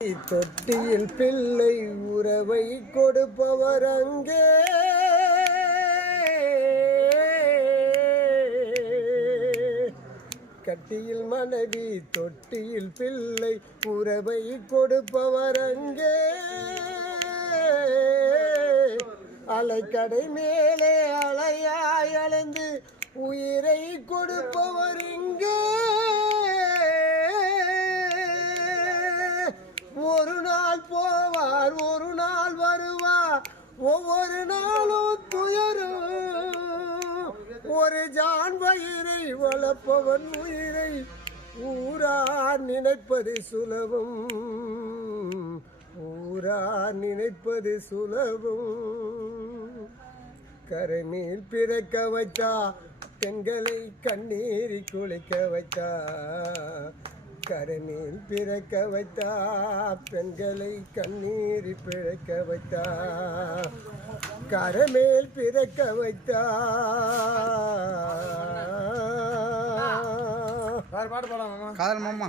தொட்டியில் பிள்ளை உறவை கொடுப்பவர் அங்கே கட்டியில் மனைவி தொட்டியில் பிள்ளை உறவை கொடுப்பவர் அங்கே அலைக்கடை மேலே அலையாய் அலைந்து உயிரை கொடுப்பவர் இங்கே ஒரு நாள் போவார் ஒரு நாள் வருவார் ஒவ்வொரு நாளும் துயரும் ஒரு ஜான் வயிறை வளர்ப்பவன் உயிரை ஊரார் நினைப்பது சுலபம் ஊரார் நினைப்பது சுலபம் கரைமேல் பிறக்க வைத்தா பெண்களை கண்ணீரி குளிக்க வைத்தா கரைமேல் பிறக்க வைத்தா பெண்களை கண்ணீரி பிழைக்க வைத்தா கரைமேல் பிறக்க வைத்தா காதல் மாமா